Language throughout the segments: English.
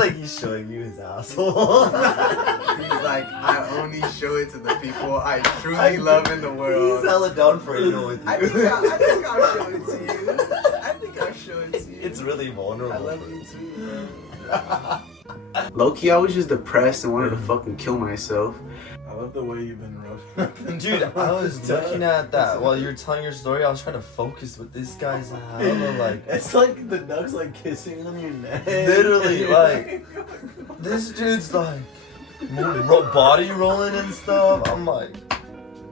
like he's showing you his asshole. He's like, I only show it to the people I truly love in the world. He's hella down for it with you. I think I'll show it to you. It's really vulnerable. I love you too, bro. Low-key, I was just depressed and wanted to fucking kill myself. I love the way you've been rubbing. Dude, I was looking at that while you were telling your story. I was trying to focus, but this guy's hella like. It's like the duck's like kissing on your neck. Literally, like this dude's like body rolling and stuff. I'm like,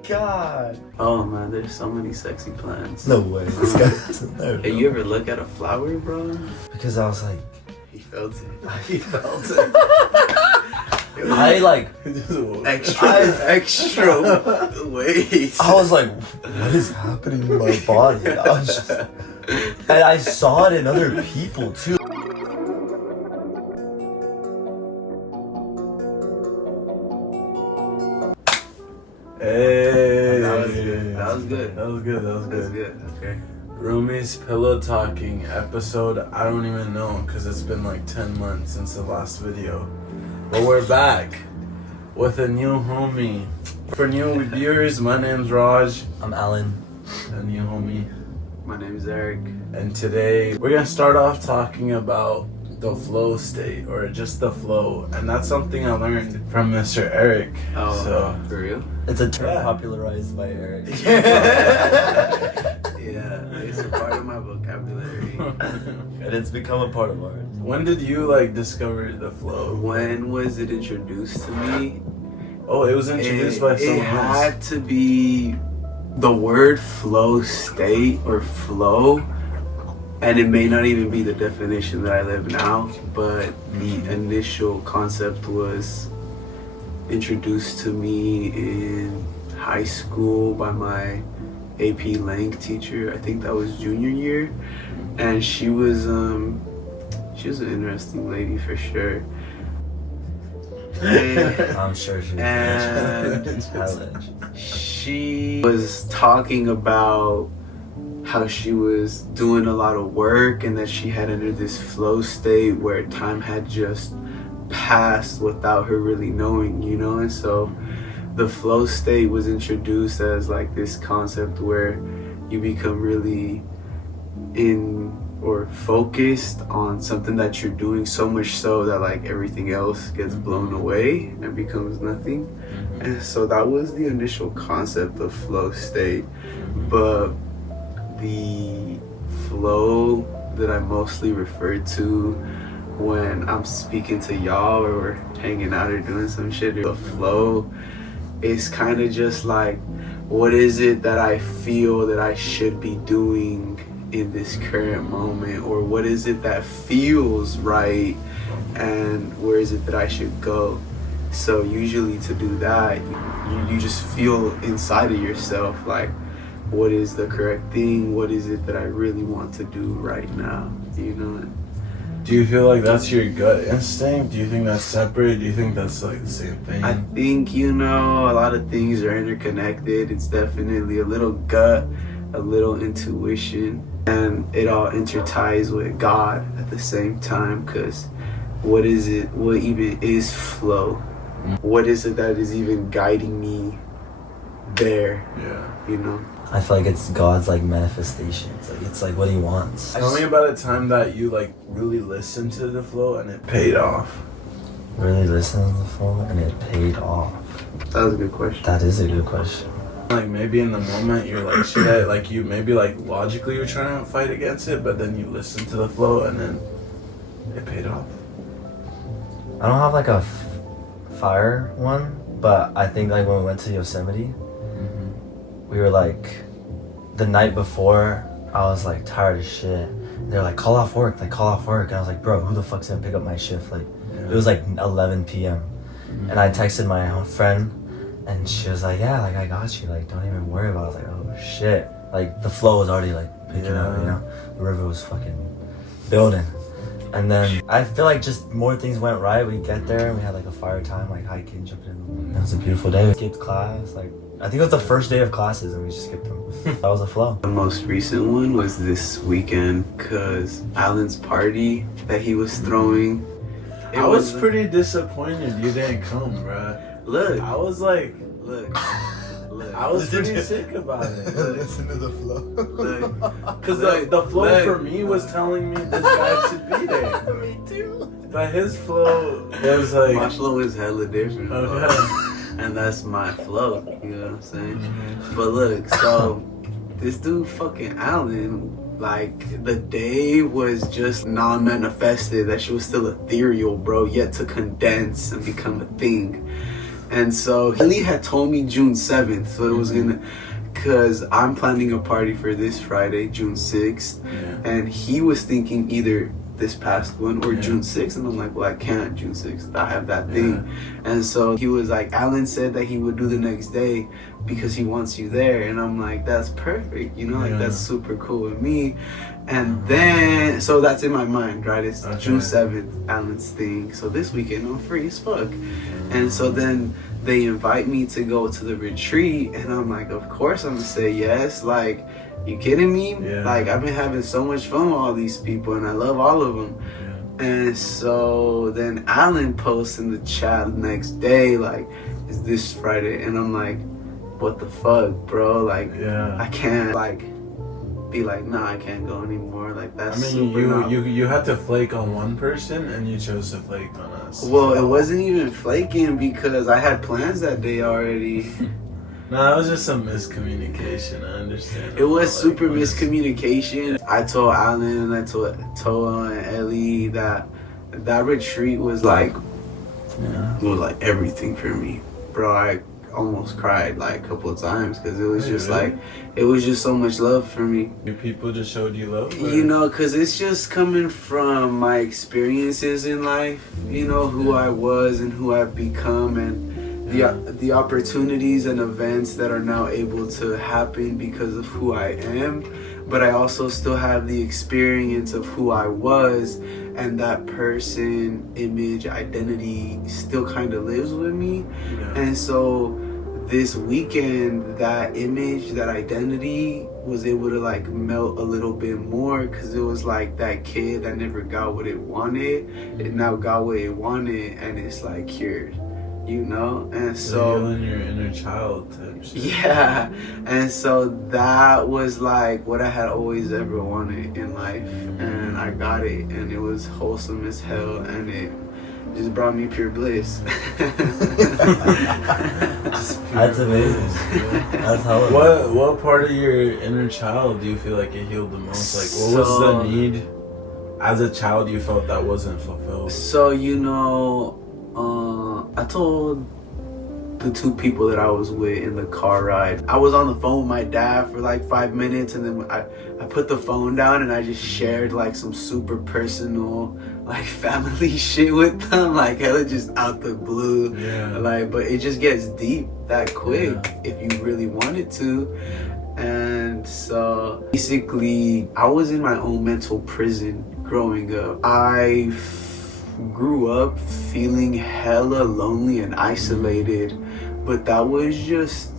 God. Oh man, there's so many sexy plants. No way, this guy doesn't know. Hey, you ever look at a flower, bro? Because I was like, He felt it. He felt it. I like extra weight. I was like, what is happening in my body? I was just, and I saw it in other people too. Hey. That was good. That was good. That was good. That was That's good. good. Okay. Roomies Pillow Talking episode, I don't even know because it's been like 10 months since the last video. But we're back with a new homie. For new viewers, my name's Raj. I'm Alan. A new homie. My name's Eric. And today we're gonna start off talking about the flow state, or just the flow. And that's something I learned from Mr. Eric. Oh, So for real? It's a term Yeah. popularized by Eric. Yeah, it's a part of my vocabulary. And it's become a part of ours. when did you like discover the flow? When was it introduced to me? Oh, it was introduced by It someone else. had to be the word flow state or flow, and it may not even be the definition that I live now, but the initial concept was introduced to me in high school by my AP Lang teacher. I think that was junior year, and she was an interesting lady for sure. I'm sure she And was. she was talking about how she was doing a lot of work and that she had entered this flow state where time had just passed without her really knowing, you know? And so the flow state was introduced as like this concept where you become really in or focused on something that you're doing, so much so that like everything else gets blown away and becomes nothing. And so that was the initial concept of flow state. But the flow that I mostly refer to when I'm speaking to y'all or we're hanging out or doing some shit, the flow is kind of just like, what is it that I feel that I should be doing in this current moment, or what is it that feels right, and where is it that I should go? So usually to do that, you just feel inside of yourself like, what is the correct thing? What is it that I really want to do right now? You know? Do you feel like that's your gut instinct? Do you think that's separate? Do you think that's like the same thing? I think, you know, a lot of things are interconnected. It's definitely a little gut, a little intuition, and it all interties with God at the same time, because what is it? What even is flow? What is it that is even guiding me there? Yeah. You know? I feel like it's God's like manifestation. It's like what he wants. Tell me about a time that you like really listened to the flow and it paid off. Really listened to the flow and it paid off. That was a good question. That is a good question. Like maybe in the moment you're like, should I, like you maybe like logically you're trying to fight against it, but then you listen to the flow and then it paid off. I don't have like a fire one, but I think like when we went to Yosemite, we were like, the night before, I was like tired as shit. They're like, call off work. And I was like, bro, who the fuck's gonna pick up my shift? Like, it was like 11 p.m. And I texted my friend, and she was like, yeah, like I got you. Like, don't even worry about it. I was like, oh shit. Like, the flow was already like picking up, you know? The river was fucking building. And then I feel like just more things went right. We get there and we had like a fire time, like hiking, jumping in. It was a beautiful day. We skipped class. Like, I think it was the first day of classes and we just skipped them. That was a flow. The most recent one was this weekend, because Alan's party that he was throwing, I was pretty disappointed you didn't come, bruh. Look, I was like, look. I was pretty sick about it. Listen to the flow. Because the flow for me was telling me this guy should be there. Me too. But his flow was like... My flow is hella different. Okay. And that's my flow, you know what I'm saying? But look, so this dude fucking Alan, like the day was just non-manifested. That shit was still ethereal, bro, yet to condense and become a thing. And so Ellie had told me June 7th, so it was gonna, cause I'm planning a party for this Friday, June 6th, and he was thinking either this past one or June 6th, and I'm like, well, I can't June 6th, I have that thing. And so he was like, Alan said that he would do the next day because he wants you there, and I'm like, that's perfect, you know, like that's super cool with me. And then, so that's in my mind, right? It's June 7th, Alan's thing. So this weekend I'm free as fuck. And so then they invite me to go to the retreat, and I'm like, of course I'm gonna say yes. Like, you kidding me? Like, I've been having so much fun with all these people, and I love all of them. And so then Alan posts in the chat the next day, like, is this Friday? And I'm like, what the fuck, bro? Like, I can't, like, be like, nah, I can't go anymore. Like, that's you had to flake on one person, and you chose to flake on us. Well, it wasn't even flaking because I had plans that day already. No, it was just some miscommunication. I understand. It was super miscommunication. I told Alan and I told Toa and Ellie that retreat was like, was like everything for me, bro. I almost cried like a couple of times because it was just like, it was just so much love for me. People just showed you love? Or? You know, because it's just coming from my experiences in life, you know, who I was and who I've become, and the opportunities and events that are now able to happen because of who I am. But I also still have the experience of who I was, and that person, image, identity still kind of lives with me. And so this weekend, that image, that identity was able to like melt a little bit more, because it was like that kid that never got what it wanted, it now got what it wanted, and it's like cured, you know? And so healing your inner child type shit. Yeah, and so that was like what I had always ever wanted in life, and I got it, and it was wholesome as hell, and it just brought me pure bliss. That's amazing. That's how. What part of your inner child do you feel like it healed the most? Like, what was the need as a child you felt that wasn't fulfilled? So, you know, I told the two people that I was with in the car ride, I was on the phone with my dad for like 5 minutes, and then I put the phone down and I just shared like some super personal like family shit with them, like hella just out the blue. Like, but it just gets deep that quick if you really wanted to. And so basically I was in my own mental prison growing up. I grew up feeling hella lonely and isolated, but that was just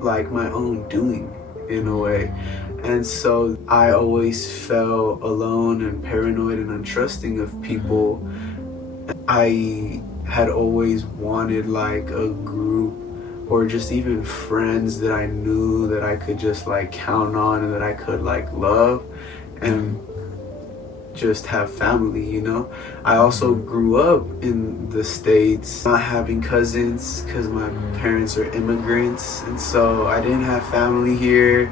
like my own doing in a way. And so I always felt alone and paranoid and untrusting of people. I had always wanted like a group or just even friends that I knew that I could just like count on and that I could like love and just have family, you know. I also grew up in the States not having cousins because my parents are immigrants, and so I didn't have family here,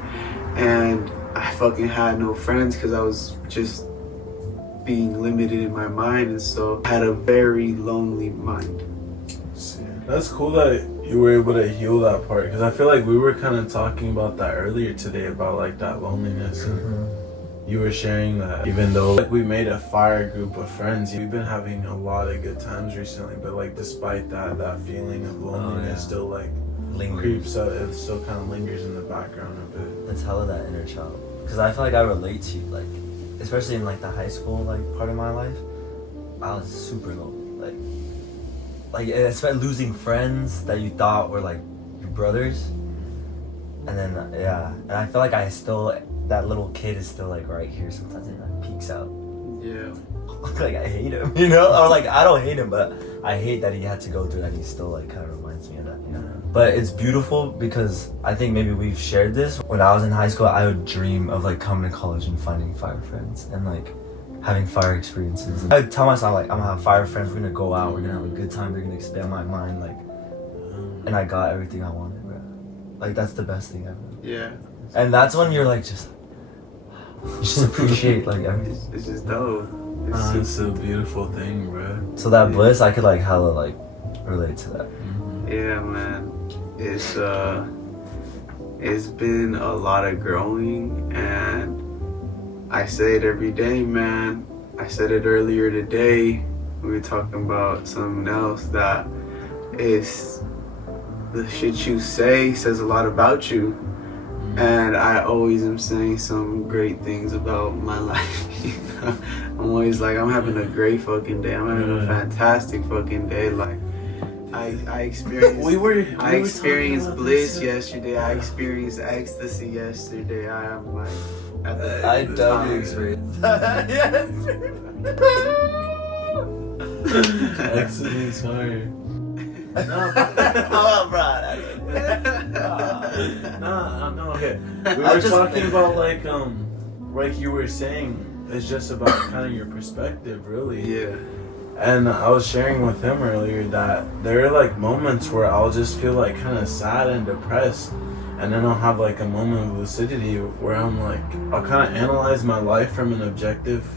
and I fucking had no friends because I was just being limited in my mind, and so I had a very lonely mind. That's cool that you were able to heal that part, because I feel like we were kind of talking about that earlier today, about like that loneliness. You were sharing that even though like we made a fire group of friends, we've been having a lot of good times recently, but like despite that feeling of loneliness still like creeps out, it still kind of lingers in the background a bit. That's hella that inner child, because I feel like I relate to you, like especially in like the high school like part of my life. I was super lonely, like it's about losing friends that you thought were like your brothers, and then and I feel like I still, that little kid is still like right here sometimes, and like peeks out. Yeah. Like I hate him, you know? Or like I don't hate him, but I hate that he had to go through that. And he still like kind of reminds me of that, you know? But it's beautiful because I think maybe we've shared this. When I was in high school, I would dream of like coming to college and finding fire friends and like having fire experiences. I would tell myself like, I'm gonna have fire friends, we're gonna go out, we're gonna have a good time, they're gonna expand my mind, like, and I got everything I wanted, bro. Like that's the best thing ever. Yeah. And that's when you're like you just appreciate like everything. It's just dope. It's a beautiful thing, bro. So that bliss, I could like hella like relate to that. Yeah, man. It's been a lot of growing, and I say it every day, man. I said it earlier today. We were talking about something else that is the shit you say says a lot about you. And I always am saying some great things about my life. You know? I'm always like, I'm having a great fucking day. I'm having a fantastic fucking day. Like, I experienced I experienced bliss yesterday. I experienced ecstasy yesterday. I am like at the I definitely experienced that. Yes. Ecstasy hard. No, okay. We were talking about like you were saying, it's just about kind of your perspective, really. Yeah. And I was sharing with him earlier that there are like moments where I'll just feel like kind of sad and depressed, and then I'll have like a moment of lucidity where I'm like, I'll kind of analyze my life from an objective,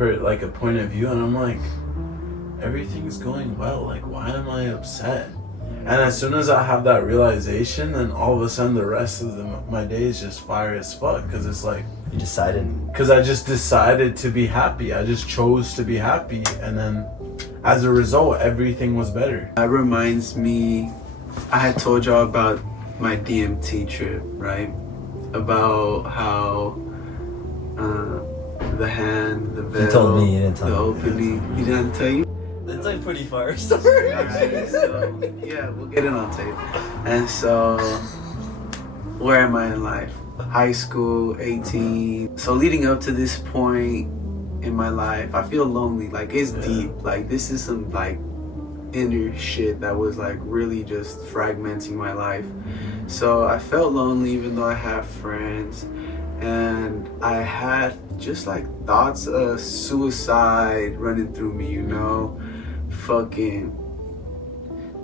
like a point of view, and I'm like, everything's going well. Like, why am I upset? And as soon as I have that realization, then all of a sudden the rest of my day is just fire as fuck. Because it's like... You decided? Because I just decided to be happy. I just chose to be happy. And then as a result, everything was better. That reminds me, I had told y'all about my DMT trip, right? About how the hand, the veil, you told me, you didn't tell the me. opening. He didn't tell you? It's like pretty fire story. Alright, so yeah, we'll get it on tape. And so, where am I in life? High school, 18. So leading up to this point in my life, I feel lonely. Like it's deep. Like this is some like inner shit that was like really just fragmenting my life. So I felt lonely even though I have friends. And I had just like thoughts of suicide running through me, you know? Fucking,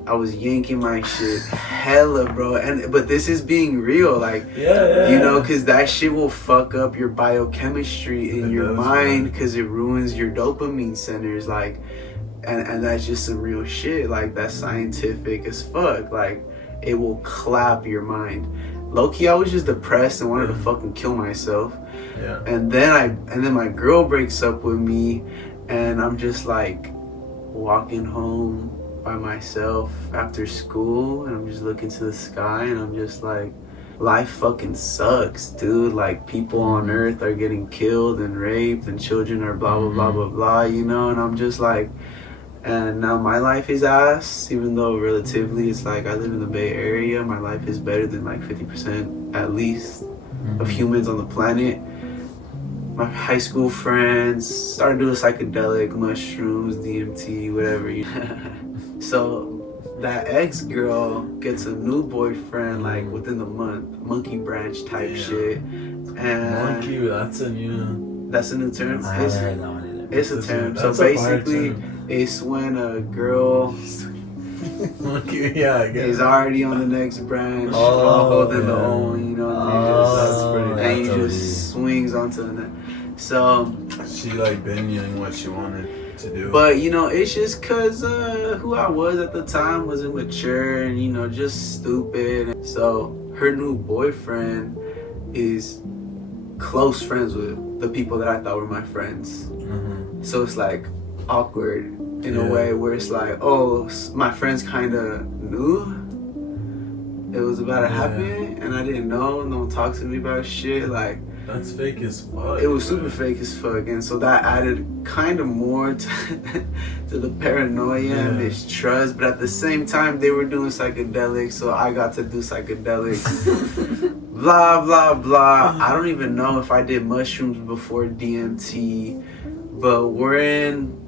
I was yanking my shit hella, bro. But this is being real, like, you know, because that shit will fuck up your biochemistry in your mind, because it ruins your dopamine centers, like, and that's just some real shit. Like, that's scientific as fuck. Like, it will clap your mind. Low-key, I was just depressed and wanted to fucking kill myself. Yeah. And then my girl breaks up with me, and I'm just like walking home by myself after school, and I'm just looking to the sky, and I'm just like, life fucking sucks, dude. Like, people on earth are getting killed and raped, and children are blah blah blah blah blah, you know. And I'm just like, and now my life is ass, even though relatively it's like I live in the Bay Area. My life is better than like 50% at least of humans on the planet. My high school friends started doing psychedelic, mushrooms, DMT, whatever. So that ex-girl gets a new boyfriend like within the month, monkey branch type shit. And monkey, that's a new term. I haven't heard that one either. It's a term. So That's a fire basically, term. it's when a girl Monkey, yeah, I guess. is already on the next branch, Oh, holding the yeah. own, you know, and you just swings onto the next. So She like been doing what she wanted to do. but you know, it's just cause who I was at the time wasn't mature and, you know, just stupid. So her new boyfriend is close friends with the people that I thought were my friends. So it's like awkward in a way where it's like, oh, my friends kind of knew it was about to happen, and I didn't know. No one talked to me about shit. Like, that's fake as fuck. it was super fake as fuck, and so that added kind of more to the paranoia and mistrust. But at the same time, they were doing psychedelics, so I got to do psychedelics. Blah blah blah. I don't even know if I did mushrooms before DMT. But we're in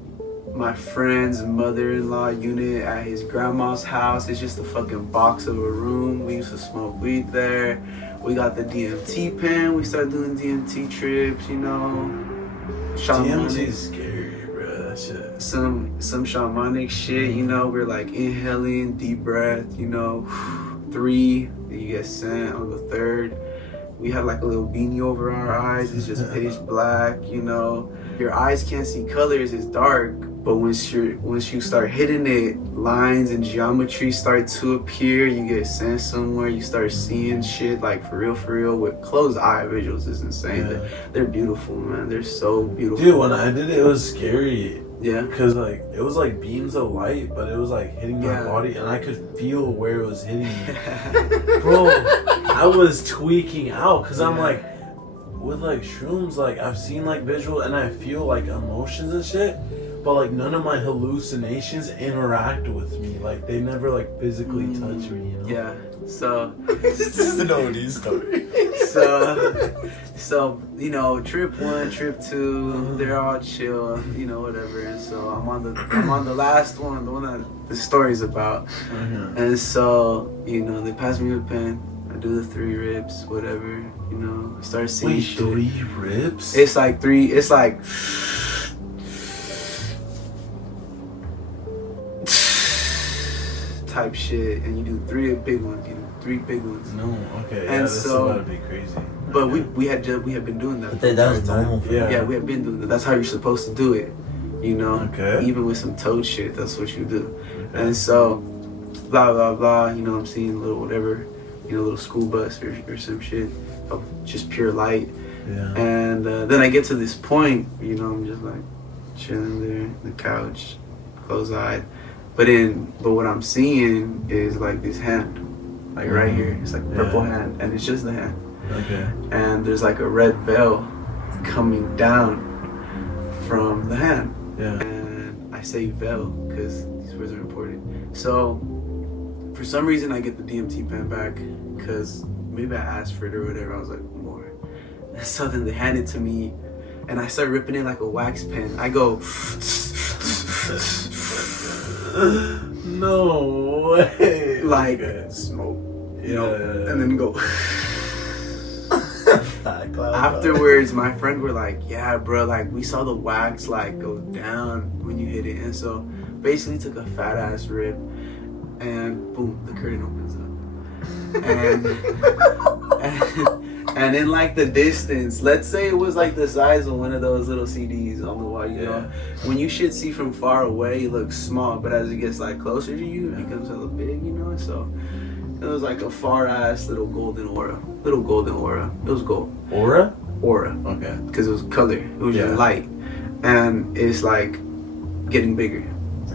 my friend's mother-in-law unit at his grandma's house. It's just a fucking box of a room. We used to smoke weed there. We got the DMT pen. We started doing DMT trips, you know. DMT is scary, bro. That shit. Some shamanic shit, you know. We're like inhaling, deep breath, you know. 3, you get sent on the 3rd. We had like a little beanie over our eyes. It's just pitch black, you know. Your eyes can't see colors. It's dark. But once you start hitting it, lines and geometry start to appear. You get sent somewhere. You start seeing shit like for real with closed eye visuals. Is insane. Yeah. They're beautiful, man. They're so beautiful. Dude, when I did it, it was scary. Yeah. Cause like it was like beams of light, but it was like hitting my body, and I could feel where it was hitting me. Bro, I was tweaking out, cause I'm like, with like shrooms, like I've seen like visual, and I feel like emotions and shit. But like none of my hallucinations interact with me. Like they never like physically touch me, you know? Yeah. So This is an OD story. so you know, trip 1, trip 2, they're all chill, you know, whatever. And so I'm on the last one, the one that the story's about. And so, you know, they pass me a pen. I do the 3 rips, whatever, you know. I start seeing Wait, shit. 3 rips? It's like 3. It's like. Type shit, and you do 3 big ones. You do 3 big ones. No, okay. And This so- is about to be crazy. But Okay. we had been doing that. But that was normal for Yeah. Yeah, we have been doing that. That's how you're supposed to do it. You know. Okay. Even with some toad shit, that's what you do. Okay. And so, blah blah blah. You know, I'm seeing a little whatever, you know, a little school bus or some shit of just pure light. Yeah. And then I get to this point, you know, I'm just like chilling there on the couch, closed-eyed. But what I'm seeing is like this hand, like right here. It's like a purple hand, and it's just the hand. Okay. And there's like a red veil coming down from the hand. Yeah. And I say veil because these words are important. So for some reason I get the DMT pen back because maybe I asked for it or whatever. I was like, more. So then they hand it to me and I start ripping it like a wax pen. I go No way. like Okay. smoke, you Yeah, know, yeah, yeah. and then go. Fat cloud. Afterwards, my friend were like, yeah, bro, like we saw the wax like go down when you hit it. And so basically took a fat ass rip and boom, the curtain opens up. And in like the distance, let's say it was like the size of one of those little CDs on the wall, you know. When you should see from far away, it looks small, but as it gets like closer to you, it becomes hella big, you know. So it was like a far ass little golden aura. It was gold. Aura? Aura. Okay. Because it was color. It was Yeah. just light. And it's like getting bigger.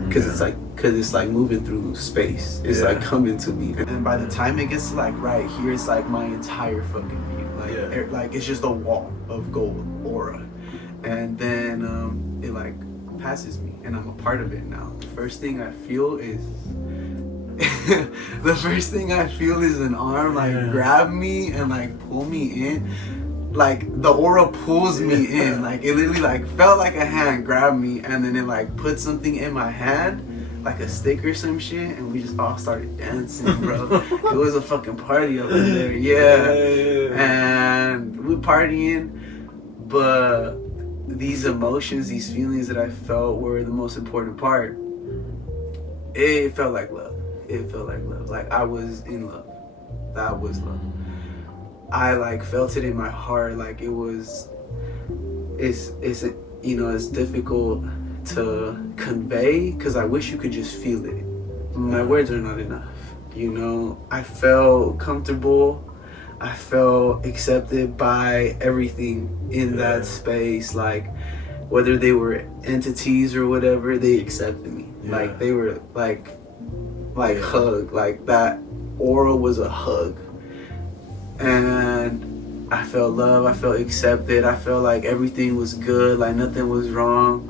Because it's like moving through space. It's Yeah. like coming to me. And by the time it gets to like right here, it's like my entire fucking view. Like, like it's just a wall of gold aura. And then it like passes me and I'm a part of it now. The first thing I feel is an arm like grab me and like pull me in. Like the aura pulls me in. Like it literally like felt like a hand grabbed me and then it like put something in my hand, like a stick or some shit, and we just all started dancing, bro. It was a fucking party up in there, and we partying, but these emotions, these feelings that I felt were the most important part. It felt like love. Like I was in love. That was love. I like felt it in my heart. Like it's you know, it's difficult to convey because I wish you could just feel it. My words are not enough. You know, I felt comfortable. I felt accepted by everything in that space. Like whether they were entities or whatever, they accepted me. Like they were like hug. Like that aura was a hug. And I felt love, I felt accepted, I felt like everything was good, like nothing was wrong.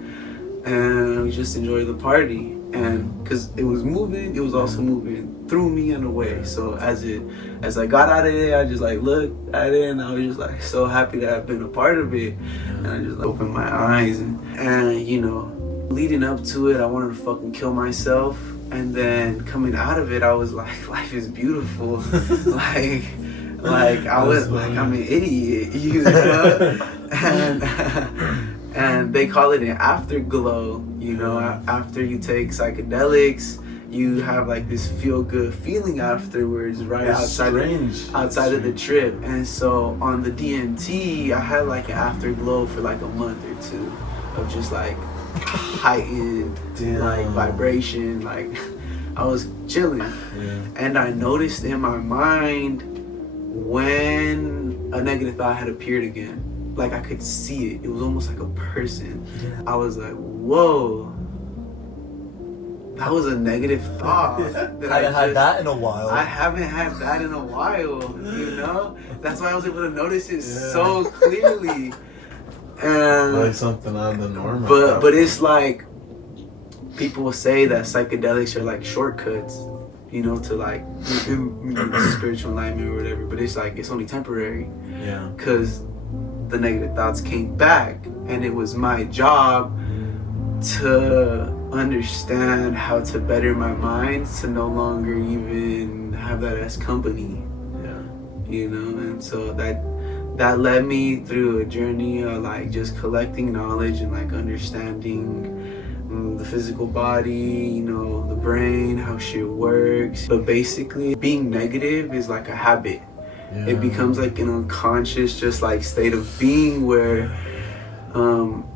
and we just enjoyed the party. And because it was moving, it was also moving through me in a way. So as I got out of it, I just like looked at it, and I was just like so happy to have been a part of it. And I just opened my eyes, and you know, leading up to it, I wanted to fucking kill myself. And then coming out of it, I was like, life is beautiful. like I was like, I'm an idiot, you know. And they call it an afterglow, you know. After you take psychedelics, you have like this feel-good feeling afterwards, right? Outside of the trip. And so on the DMT, I had like an afterglow for like a month or two of just like heightened like vibration. Like I was chilling. And I noticed in my mind when a negative thought had appeared again. Like I could see it. It was almost like a person. I was like, whoa, that was a negative thought. I haven't had that in a while. I haven't had that in a while, you know? That's why I was able to notice it so clearly. And like something out of the norm. But it's like, people will say that psychedelics are like shortcuts, you know, to like spiritual enlightenment or whatever. But it's like, it's only temporary. Yeah. Because the negative thoughts came back, and it was my job to understand how to better my mind to no longer even have that as company. You know. And so that led me through a journey of like just collecting knowledge and like understanding the physical body, you know, the brain, how shit works. But basically being negative is like a habit. It becomes like an unconscious just like state of being where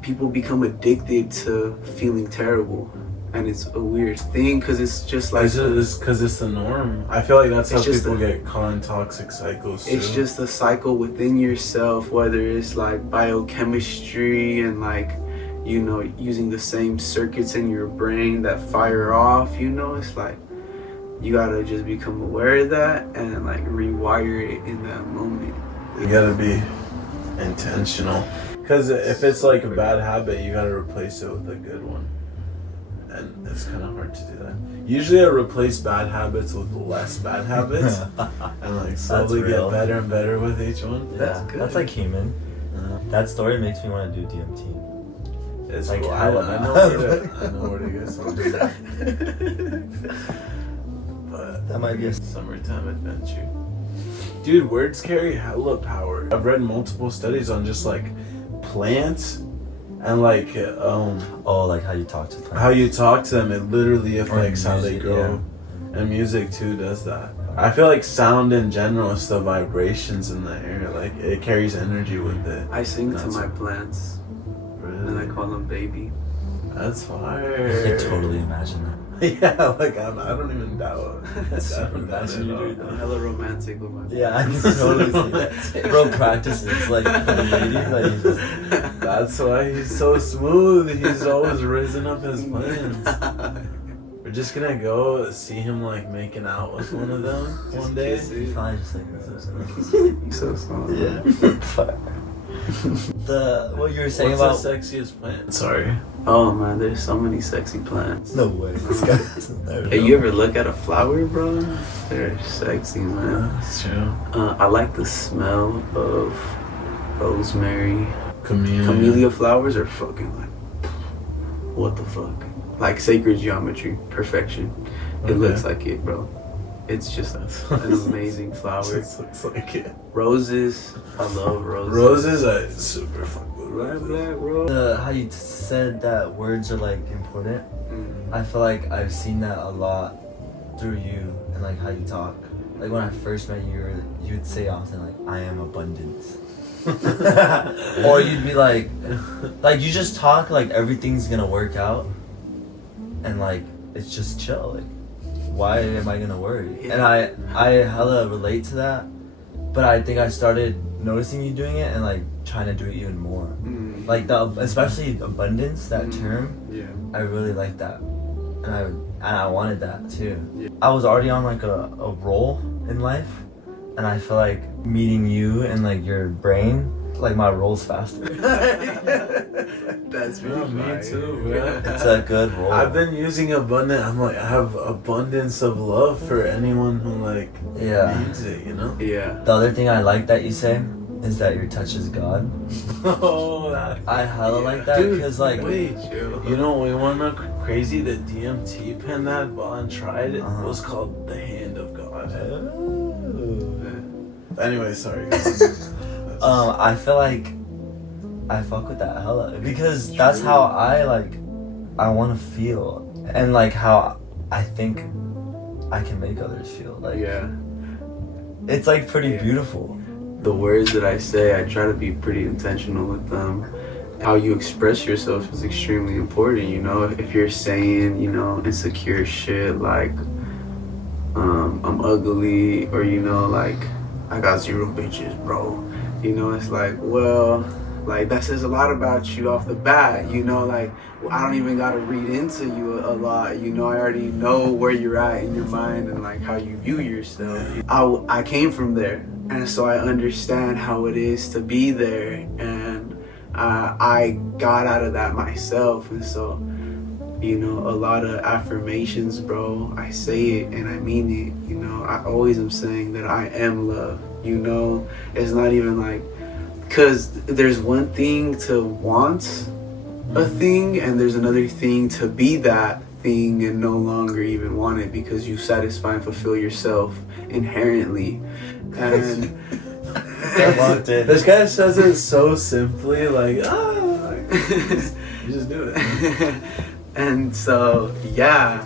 people become addicted to feeling terrible. And it's a weird thing because it's just like... It's because it's the norm. I feel like that's how people get caught in toxic cycles too. It's just a cycle within yourself, whether it's like biochemistry and like, you know, using the same circuits in your brain that fire off, you know. It's like you gotta just become aware of that and like rewire it in that moment. You gotta be intentional, because if it's like a bad habit, you gotta replace it with a good one, and it's kind of hard to do that. Usually I replace bad habits with less bad habits and like slowly get better and better with each one. That's like human. That story makes me want to do DMT. It's like cool. I know where to get some. But that might be a summertime adventure. Dude, words carry hella power. I've read multiple studies on just like plants and like like how you talk to plants. How you talk to them, it literally affects how they grow. And music too does that. I feel like sound in general is the vibrations in the air. Like it carries energy with it. I sing to my plants. Really? And I call them baby. That's fire. I can totally imagine that. Yeah, like I don't even doubt. I'm hella romantic with my... Yeah, I can totally see that. Bro practices like for the ladies. Like, he just... That's why he's so smooth. He's always raising up his plans. We're just gonna go see him like making out with one of them one day. He's probably just like He's so small. Yeah. What you were saying What's about the sexiest plant? Sorry. Oh man, there's so many sexy plants. No way. This guy doesn't know. Hey, you ever look at a flower, bro? They're sexy, man. That's true. I like the smell of rosemary. Camellia Flowers are fucking like, what the fuck? Like sacred geometry, perfection. It looks like it, bro. It's just an amazing flower. It looks like it. Roses, I love roses. Roses, I super fuck with roses. Black rose. How you said that words are like important. I feel like I've seen that a lot through you and like how you talk. Like when I first met you, you'd say often like, "I am abundance," or you'd be like you just talk like everything's gonna work out, and like it's just chill. Like, why am I gonna worry? And I hella relate to that, but I think I started noticing you doing it and like trying to do it even more. Like especially abundance, that term. Yeah. I really like that, and I wanted that too. Yeah. I was already on like a roll in life, and I feel like meeting you and like your brain like my rolls faster. That's Yeah, really me fire. too, bro. It's a good roll. I've been using abundant. I'm like, I have abundance of love for anyone who like Yeah. needs it, you know. Yeah. The other thing I like that you say is that your touch is God. Oh, that. I hella like that Dude, because like wait, Chill. you know, we want to know crazy. The DMT pen that Bon tried Uh-huh. was called the Hand of God. Oh. Anyway, sorry. I feel like I fuck with that hella because that's how I want to feel and like how I think I can make others feel. Like Yeah. it's like pretty Yeah. beautiful. The words that I say, I try to be pretty intentional with them. How you express yourself is extremely important, you know. If you're saying, you know, insecure shit like I'm ugly, or you know, like I got 0 bitches, bro. You know, it's like, well, like that says a lot about you off the bat, you know, like I don't even gotta read into you a lot, you know. I already know where you're at in your mind and like how you view yourself. I came from there, and so I understand how it is to be there, and I got out of that myself. And so, you know, a lot of affirmations, bro, I say it and I mean it, you know. I always am saying that I am love, you know. It's not even like, because there's one thing to want a thing, and there's another thing to be that thing and no longer even want it, because you satisfy and fulfill yourself inherently. And This guy says it so simply, like, you just do it. and so, yeah.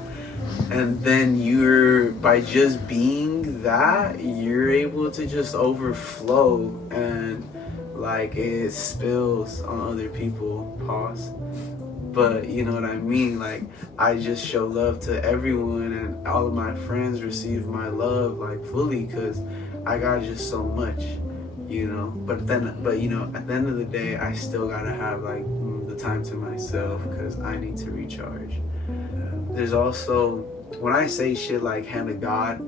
And then you're, by just being that, you're able to just overflow, and like it spills on other people. Pause. But you know what I mean? Like, I just show love to everyone, and all of my friends receive my love like fully, because I got just so much, you know. But you know, at the end of the day, I still gotta have like the time to myself, because I need to recharge. There's also, when I say shit like hand of God,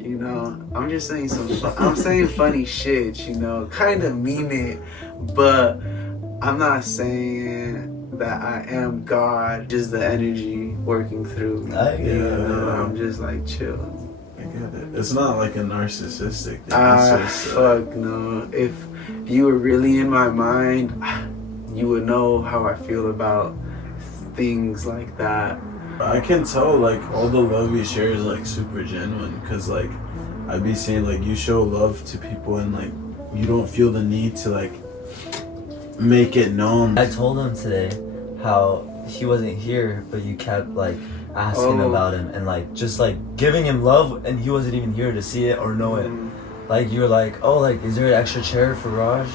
you know, I'm just saying I'm saying funny shit, you know, kind of mean it, but I'm not saying that I am God, just the energy working through me. I get You it. know, I'm just like chill. I get it. It's not like a narcissistic thing. It's just, Fuck no. If you were really in my mind, you would know how I feel about things like that. I can tell, like, all the love you share is like super genuine, because like I'd be saying, like, you show love to people and like you don't feel the need to like make it known. I told him today how he wasn't here, but you kept like asking about him and like just like giving him love, and he wasn't even here to see it or know it. Like you were like, oh, like is there an extra chair for Raj?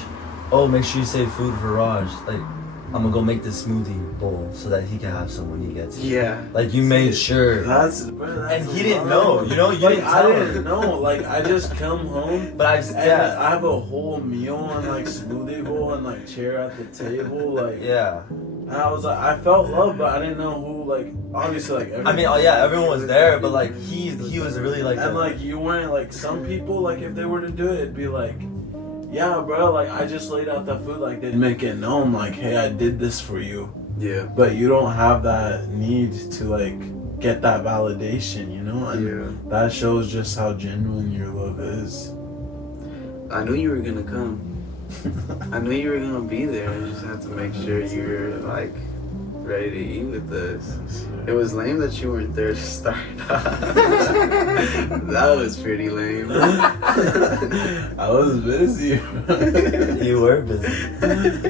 Oh, make sure you save food for Raj. Like I'm gonna go make this smoothie bowl so that he can have some when he gets here. Yeah. Like you made sure. That's And he didn't know, you know, you like, didn't I tell didn't him. know. Like, I just come home, But I and I have a whole meal and like smoothie bowl and like chair at the table, like, yeah. and I was like, I felt love, but I didn't know who. Like, obviously, like, I mean, oh yeah, everyone was there, but like he was really like. and like you weren't like, some people, like, if they were to do it, it'd be like, yeah, bro, like I just laid out the food, like they'd make it known, like, hey, I did this for you. Yeah. But you don't have that need to like get that validation, you know, and that shows just how genuine your love is. I knew you were gonna come. I knew you were gonna be there. I just had to make sure you were like ready to eat with us. It was lame that you weren't there to start. That was pretty lame. I was busy. You were busy.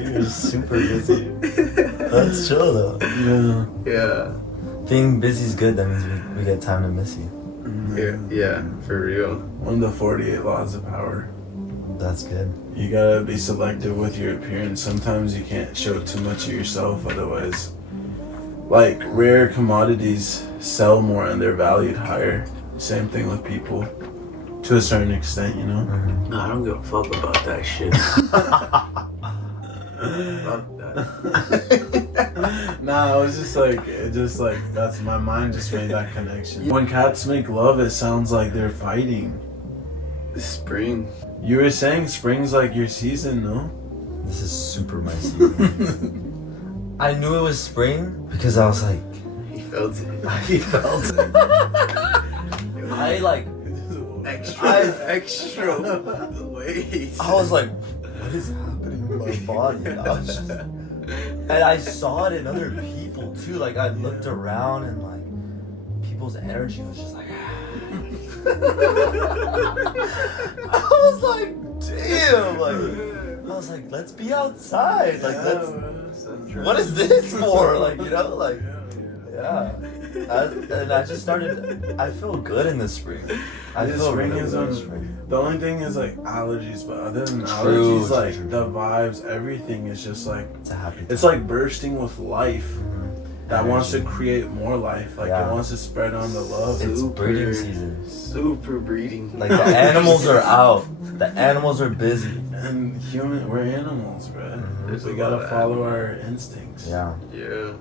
You were super busy. That's chill though. Yeah. Yeah. Being busy is good. That means we get time to miss you. Yeah, for real. One of the 48 laws of power. That's good. You gotta be selective with your appearance. Sometimes you can't show too much of yourself, otherwise, like, rare commodities sell more and they're valued higher. Same thing with people, to a certain extent, you know. Mm-hmm. No, I don't give a fuck about that shit. Fuck that. Nah, it was just like that's my mind just made that connection. When cats make love, it sounds like they're fighting. Spring. You were saying spring's like your season, no? this is super my season. I knew it was spring because I was like, He felt it. he felt it. I like, Extra weight. I was like, what is happening to my body? I was just, and I saw it in other people too. Like I looked around and like people's energy was just like. I was like, damn, like I was like, let's be outside. Like let's. What is this for? Like you know, like yeah. And I just started. I feel good in the spring. I The feel spring really is good in on. the spring. The only thing is like allergies, but other than True, allergies, true, like true. the vibes, everything is just like It's a happy. it's like bursting with life that wants to Energy. create more life. Like Yeah. it wants to spread on the love. It's Super. breeding season. Super breeding. Like the animals are out. The animals are busy. And we're animals, bro. There's We a gotta lot of follow our instincts. Yeah. Yeah.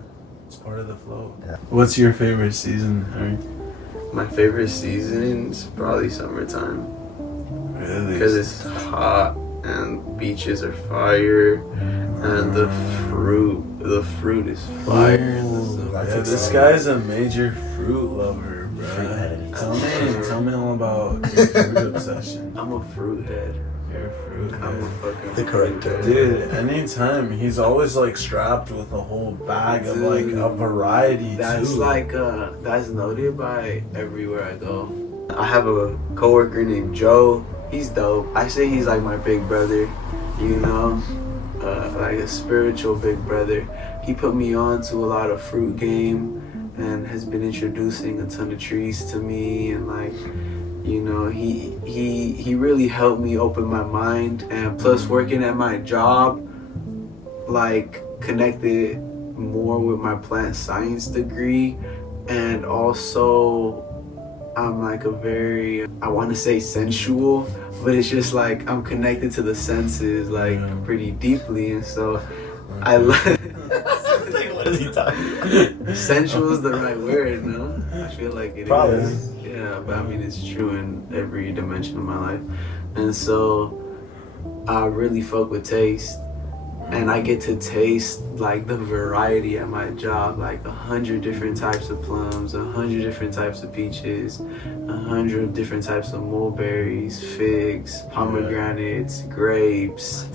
It's part of the flow. Yeah. What's your favorite season, Harry? My favorite season's probably summertime. Really? Because it's hot and beaches are fire and the fruit is fire. Ooh, that's Yeah, this exciting. guy's a major fruit lover, bro. Fruithead. Tell me all about your fruit obsession. I'm a fruit head. Your fruit I'm a head. fucking The correct fruit head. Dude, anytime he's always like strapped with a whole bag of like a variety That's too. like that's noted by everywhere I go. I have a coworker named Joe. He's dope. I say he's like my big brother, you know, like a spiritual big brother. He put me on to a lot of fruit game and has been introducing a ton of trees to me, and like, you know, he really helped me open my mind. And plus working at my job, like, connected more with my plant science degree. And also I'm like a very, I want to say sensual, but it's just like I'm connected to the senses like pretty deeply, and so I love. Like, what is he talking about? Sensual is the right word, no? I feel like it Probably. is. Yeah, but I mean it's true in every dimension of my life, and so I really fuck with taste. And I get to taste like the variety at my job, like 100 different types of plums, 100 different types of peaches, 100 different types of mulberries, figs, pomegranates, grapes.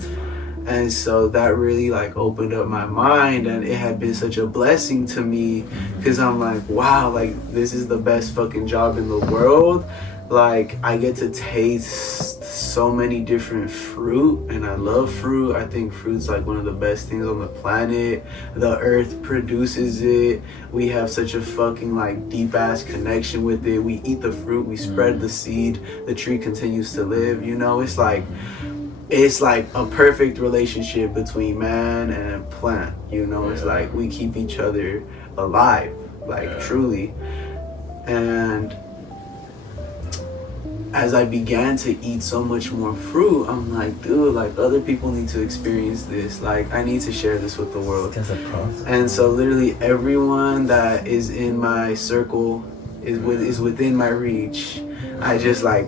And so that really like opened up my mind, and it had been such a blessing to me because I'm like, wow, like this is the best fucking job in the world. Like I get to taste so many different fruit, and I love fruit. I think fruit's like one of the best things on the planet. The earth produces it. We have such a fucking like deep ass connection with it. We eat the fruit, we spread the seed, the tree continues to live. You know, it's like a perfect relationship between man and plant. You know, it's like we keep each other alive, like truly. And as I began to eat so much more fruit, I'm like, dude, like other people need to experience this. Like I need to share this with the world. Because of process. And so literally everyone that is in my circle is within my reach. I just like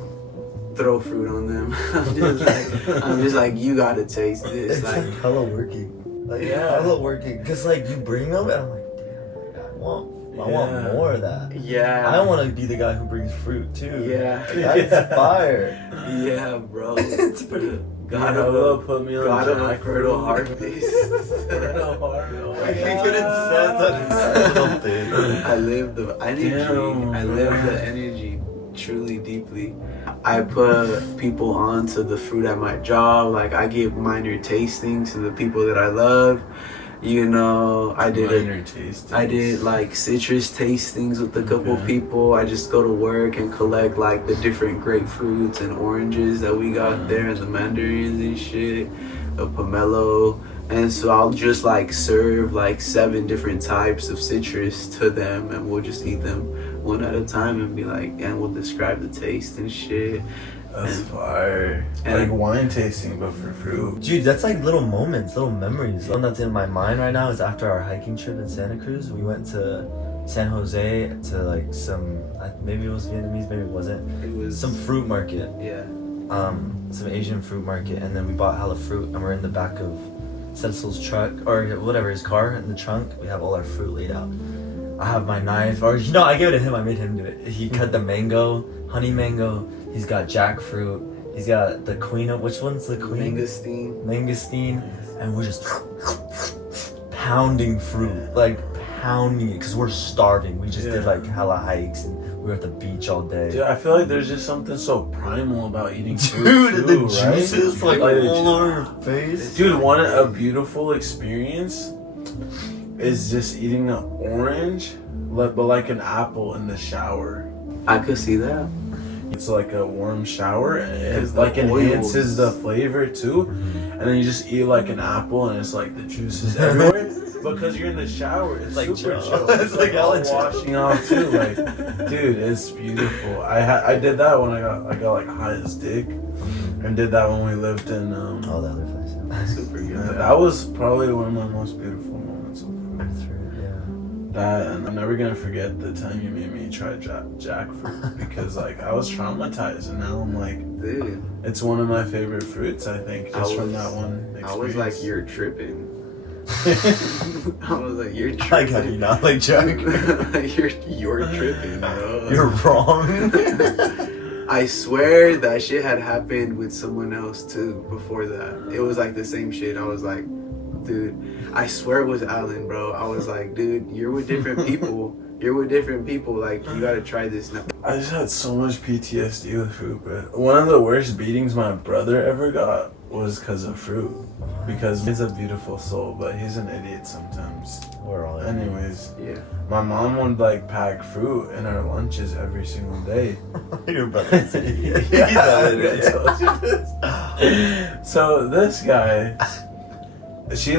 throw fruit on them. I'm just like, you gotta taste this. It's Like, like hella working. Like hella working. Cause like you bring them and I'm like, damn, I want more of that. yeah. I want to be the guy who brings fruit too. Yeah. That's fire. Yeah, bro. It's pretty. God Yeah, of well, put me on God of a Jack fertile Fruit. harvest. Fertile harvest. Like, he couldn't say that in thing. I live the energy. Damn, I live the energy truly deeply. I put people onto the fruit at my job. Like I give minor tastings to the people that I love. You know, I did like citrus tastings with a couple people. I just go to work and collect like the different grapefruits and oranges that we got there, and the mandarins and shit, a pomelo. And so I'll just like serve like 7 different types of citrus to them, and we'll just eat them one at a time and be like, and we'll describe the taste and shit. That's fire. and- Like wine tasting, but for fruit. Dude, that's like little moments, little memories. The one that's in my mind right now is after our hiking trip in Santa Cruz. We went to San Jose to like some, maybe it was Vietnamese, maybe it wasn't. It was Some fruit market. Yeah. Some Asian fruit market, and then we bought hella fruit, and we're in the back of Cecil's truck or whatever, his car in the trunk. We have all our fruit laid out. I have my knife, or no, I gave it to him. I made him do it. He cut the mango, honey mango. He's got jackfruit. He's got the queen of, which one's the queen? Mangosteen. And we're just pounding fruit, like pounding it, because we're starving. We just did like hella hikes and we were at the beach all day. Dude, I feel like there's just something so primal about eating fruit. Dude, too, the juices right? like all over your face. Dude, a beautiful experience is just eating an orange, but like an apple in the shower. I could see that. It's like a warm shower, and it the like enhances oils. the flavor too. And then you just eat like an apple, and it's like the juices everywhere. Because you're in the shower, it's like super chill. chill. It's like all hella chill. washing off too. Like, dude, it's beautiful. I did that when I got like high as dick, and did that when we lived in Oh, the other place. Super good. that was probably one of my most beautiful moments of food. Yeah. That, and I'm never gonna forget the time you made me try jackfruit because like I was traumatized, and now I'm like, Dude, it's one of my favorite fruits. I think just from that one experience. I was like, you're tripping. I was like, you're tripping. Like, how do you not like Jack? you're tripping, bro. You're wrong. I swear that shit had happened with someone else too before that. It was like the same shit. I was like, dude, I swear it was Alan, bro. I was like, dude, you're with different people. You're with different people. Like, you gotta try this now. I just had so much PTSD with fruit, bro. One of the worst beatings my brother ever got was because of fruit. Because he's a beautiful soul, but he's an idiot sometimes. We're all Anyways, Yeah. my mom would like pack fruit in our lunches every single day. Your brother's an idiot. Yeah, He's a I idiot. told you this. So this guy, she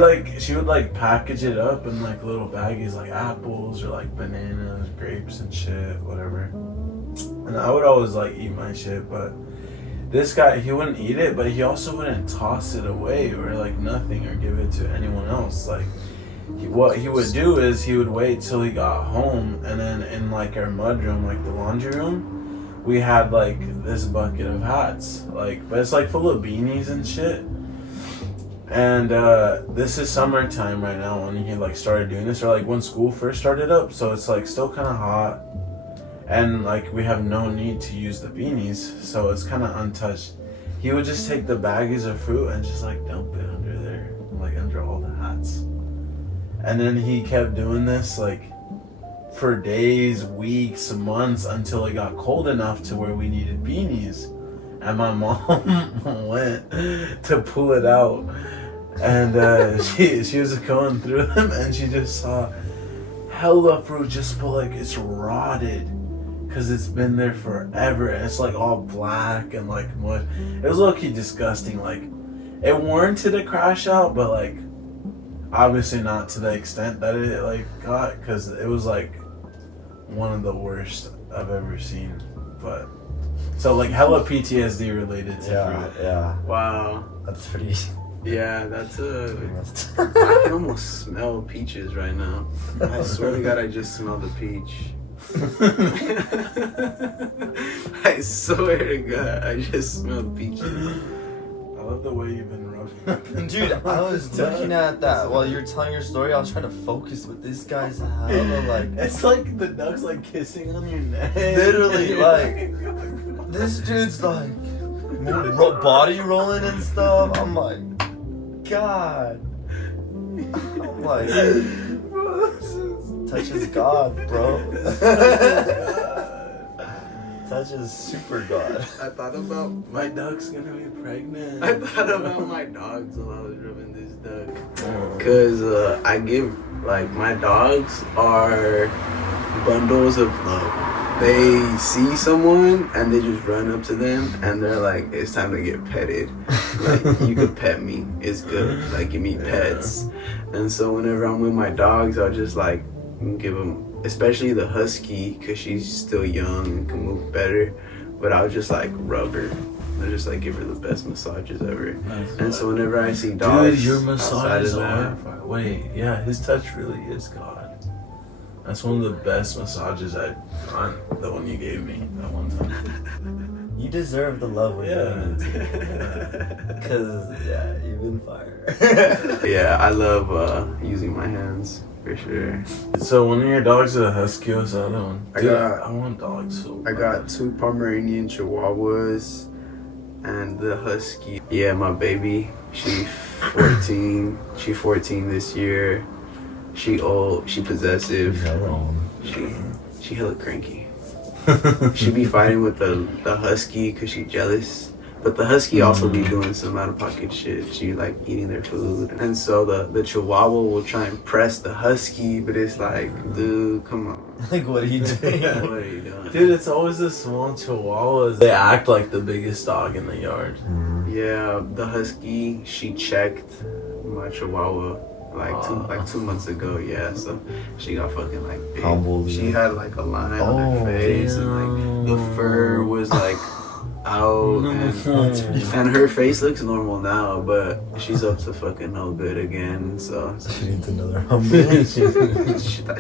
would like package it up in like little baggies, like apples or like bananas, grapes and shit, whatever. And I would always like eat my shit, but this guy, he wouldn't eat it, but he also wouldn't toss it away or like nothing or give it to anyone else. Like what he would do is he would wait till he got home, and then in like our mudroom, like the laundry room, we had like this bucket of hats, like, but it's like full of beanies and shit. And this is summertime right now when he like started doing this, or like when school first started up, so it's like still kind of hot, and like we have no need to use the beanies, so it's kind of untouched. He would just take the baggies of fruit and just like dump it under there, like under all the hats. And then he kept doing this like for days, weeks, months, until it got cold enough to where we needed beanies. And my mom went to pull it out, and she was going through them, and she just saw hella fruit just but like it's rotted because it's been there forever, and it's like all black and like mush. It was low-key disgusting. Like it warranted a crash out, but like obviously not to the extent that it like got, because it was like one of the worst I've ever seen. But so like hella PTSD related to fruit. Yeah. Wow. That's pretty. Yeah, that's I can almost smell peaches right now. I swear to God, I just smell the peach. I swear to God, I just smell peaches. I love the way you've been rubbing. Dude, I was looking at that while you were telling your story. I was trying to focus with this guy's hella like. It's like the duck's like kissing on your neck. Literally, like this dude's like body rolling and stuff. I'm like, God. I'm like, touches God, bro. Touches super God. I thought about My duck's gonna be pregnant. I thought about my dogs while I was rubbing this duck. Cause I give, like, my dogs are bundles of love. They see someone and they just run up to them and they're like, it's time to get petted. Like, you could pet me, it's good. Like, give me pets. And so whenever I'm with my dogs, I'll just like give them, especially the husky, cause she's still young and can move better. But I'll just like rub her. I just like give her the best massages ever. And so whenever I see dogs, dude, your outside massages of that, are fire. Wait, yeah, his touch really is God. That's one of the best massages I've done. The one you gave me that one time. You deserve the love we're giving you. Cause you've been fire. Yeah, I love using my hands for sure. So one of your dogs is a husky. What's the other one? I Dude, got- I want dogs so I bad. got 2 Pomeranian Chihuahuas and the husky. Yeah, my baby. She 14. She 14 this year. She old. She possessive. She hella cranky. She be fighting with the husky because she jealous. But the husky also be doing some out of pocket shit. She like eating their food. And so the chihuahua will try and press the husky, but it's like, dude, come on. Like, what are you doing? What are you doing? Dude, it's always the small chihuahuas. They act like the biggest dog in the yard. Yeah, the husky, she checked my chihuahua like 2 months ago, yeah. So she got fucking like big. Humbled. She had like a line on her face and like the fur was like out and her face looks normal now, but she's up to fucking no good again. So She needs another humble. that's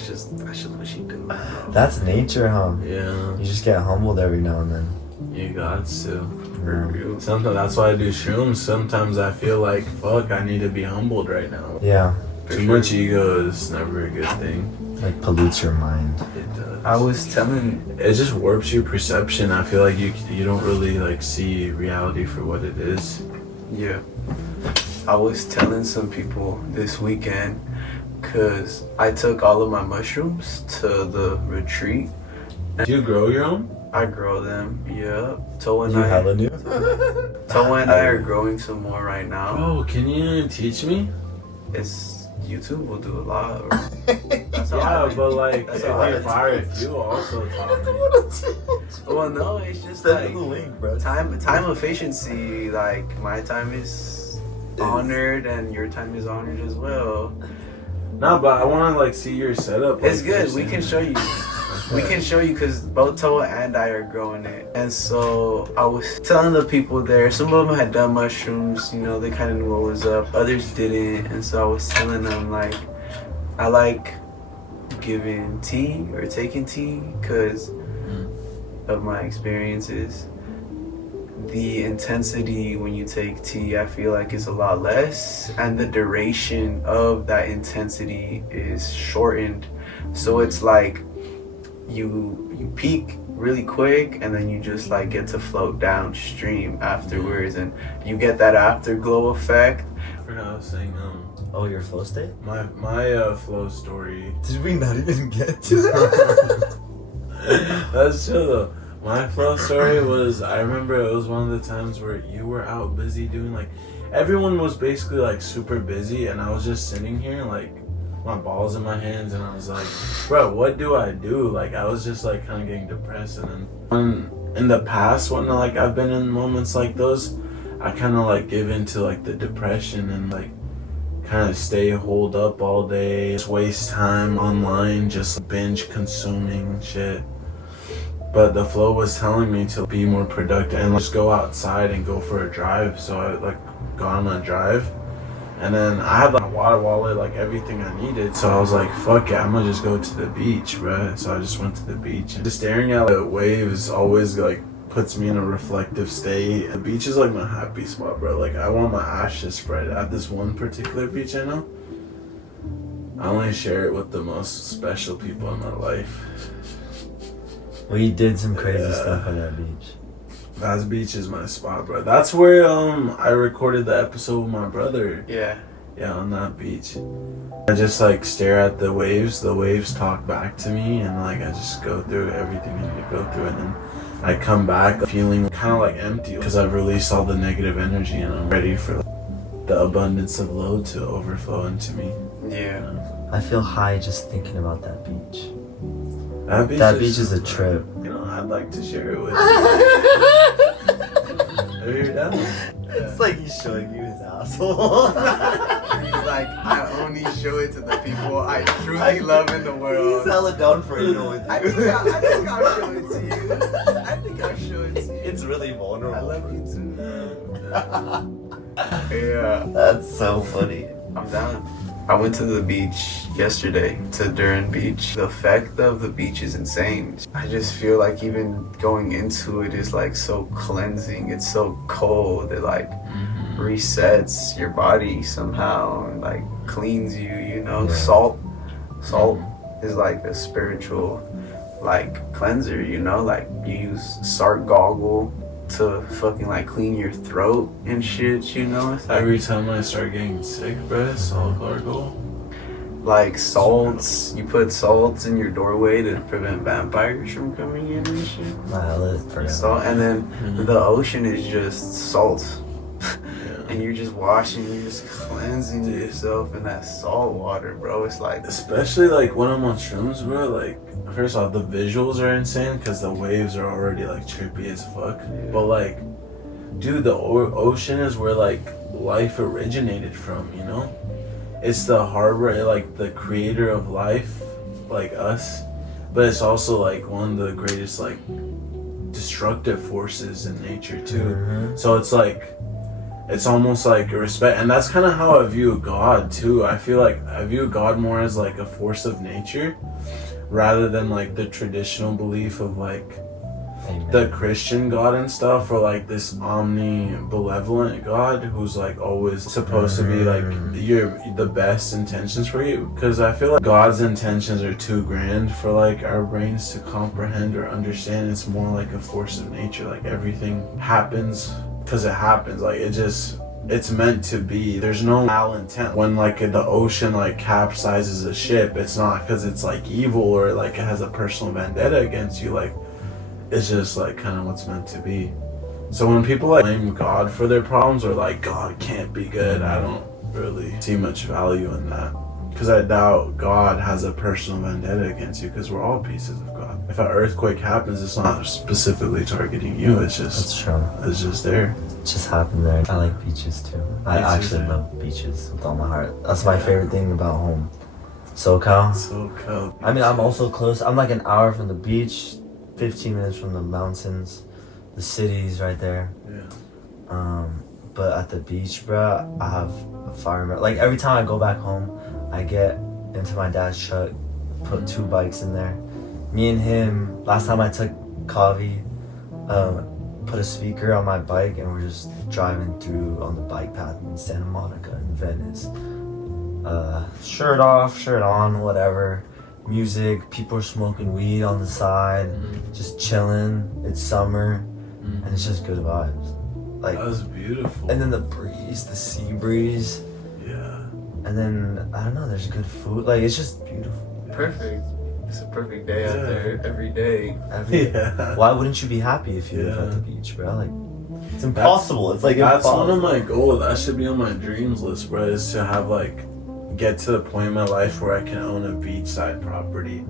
just what she do. That's nature, huh? Yeah, You just get humbled every now and then. you got to. For real. Sometimes that's why I do shrooms. Sometimes I feel like, fuck, I need to be humbled right now. Yeah, Too much ego is never a good thing. like pollutes your mind. It does. I was telling It just warps your perception. I feel like you don't really like see reality for what it is. Yeah. I was telling some people this weekend because I took all of my mushrooms to the retreat. Do you grow your own? I grow them, yeah. Toa and You I hella are growing some more right now. Bro, can you teach me? It's YouTube will do a lot. That's how Yeah, I but like, That's it'd how I be fire if you also taught me. Well, no, it's just Send like me the link, bro. time efficiency. Like my time is honored and your time is honored as well. Nah, but I want to like see your setup. It's like, good. first We and- can show you. We can show you because both Toa and I are growing it. And so I was telling the people there, some of them had done mushrooms, you know, they kind of knew what was up. Others didn't. And so I was telling them, like, I like giving tea or taking tea because of my experiences. The intensity when you take tea, I feel like is a lot less. And the duration of that intensity is shortened. So it's like, you peak really quick and then you just like get to float downstream afterwards and you get that afterglow effect. I forgot I was saying Oh, your flow state? my flow story. Did we not even get to that? That's true though. My flow story was, I remember it was one of the times where you were out busy doing like, everyone was basically like super busy and I was just sitting here like my balls in my hands and I was like, bro, what do I do? Like I was just like kind of getting depressed. And then in the past when like I've been in moments like those, I kind of like give into like the depression and like kind of stay holed up all day, just waste time online, just binge consuming shit. But the flow was telling me to be more productive and just go outside and go for a drive. So I like got on a drive. And then I had like a water wallet, like everything I needed. So I was like, fuck it, I'm gonna just go to the beach, right? So I just went to the beach. And just staring at the waves always like puts me in a reflective state. The beach is like my happy spot, bro. Like I want my ashes spread. At this one particular beach I know, I only share it with the most special people in my life. We did some crazy Yeah. stuff on that beach. That beach is my spot, bro. That's where I recorded the episode with my brother. Yeah. Yeah, on that beach. I just like stare at the waves. The waves talk back to me, and like I just go through everything I need to go through, and then I come back feeling kind of like empty because I've released all the negative energy, and I'm ready for the abundance of load to overflow into me. Yeah. I feel high just thinking about that beach. That beach is a trip. You know, I'd like to share it with you. If you're down. It's like he's showing you his asshole. He's like, I only show it to the people I truly love in the world. He's hella down for it, with I think I'll show it to you. I think I'll show it to you. It's really vulnerable. I love you too. Yeah. That's so funny. I'm down. I went to the beach yesterday, to Durham Beach. The effect of the beach is insane. I just feel like even going into it is like so cleansing. It's so cold. It like resets your body somehow and like cleans you, you know. Yeah. Salt is like a spiritual like cleanser, you know. Like you use Sark goggle to fucking like clean your throat and shit, you know. It's like, Every time I start getting sick, bro, salt gargle. like salts, you put salts in your doorway to prevent vampires from coming in and shit. Nah, forget Salt, and then the ocean is just salt. And you're just washing, you're just cleansing yourself in that salt water, bro. It's like, Especially like when I'm on shrooms, bro. Like, first off, the visuals are insane because the waves are already like trippy as fuck. But like, dude, the ocean is where like life originated from, you know? It's the harbor, like the creator of life, like us. But it's also like one of the greatest like destructive forces in nature too. So it's like, it's almost like a respect, and that's kind of how I view God too. I feel like I view God more as like a force of nature rather than like the traditional belief of like the Christian God and stuff, or like this omnibenevolent God who's like always supposed to be like the best intentions for you. Because I feel like God's intentions are too grand for like our brains to comprehend or understand. It's more like a force of nature. Like everything happens because it happens. Like it's meant to be. There's no malintent. When like the ocean like capsizes a ship, it's not because it's like evil or like it has a personal vendetta against you. Like it's just like kind of what's meant to be. So when people like blame God for their problems or like God can't be good, I don't really see much value in that. Because I doubt God has a personal vendetta against you, because we're all pieces of God. If an earthquake happens, it's not specifically targeting you, it's just, That's true. it's just there. It just happened there. I like beaches too. I actually love beaches with all my heart. That's my favorite thing about home. SoCal. So cold. I mean, I'm also close. I'm like an hour from the beach, 15 minutes from the mountains. The city's right there. Yeah. But at the beach, bro, I have a fire. Like every time I go back home, I get into my dad's truck, put 2 bikes in there. Me and him, last time I took Kavi, put a speaker on my bike and we're just driving through on the bike path in Santa Monica in Venice. Shirt off, shirt on, whatever. Music, people are smoking weed on the side, just chilling. It's summer, and it's just good vibes. Like, That was beautiful. and then the breeze, the sea breeze, Yeah. and then I don't know. There's good food. Like it's just beautiful. perfect. It's a perfect day out there every day. Yeah. Why wouldn't you be happy if you live at the beach, bro? Like it's impossible. It's like That's impossible. one of my goals. That should be on my dreams list, bro, is to have like get to the point in my life where I can own a beachside property.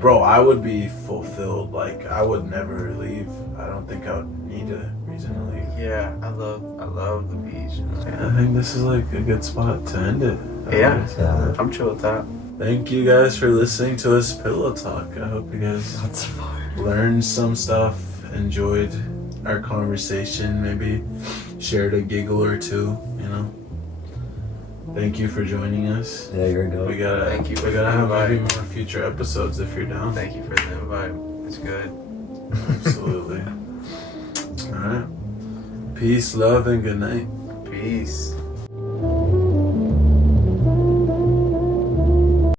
Bro, I would be fulfilled. Like I would never leave. I don't think I would need a reason to leave. Yeah, I love the beach. I think this is like a good spot to end it. Yeah. I'm chill with that. Thank you guys for listening to us pillow talk. I hope you guys That's fine. learned some stuff, enjoyed our conversation, maybe shared a giggle or two, you know. Thank you for joining us. Yeah, you're a goat. We gotta Thank you for we gotta the have invite. maybe more future episodes if you're down. Thank you for the invite. It's good. Absolutely. Alright. Peace, love, and good night. Peace.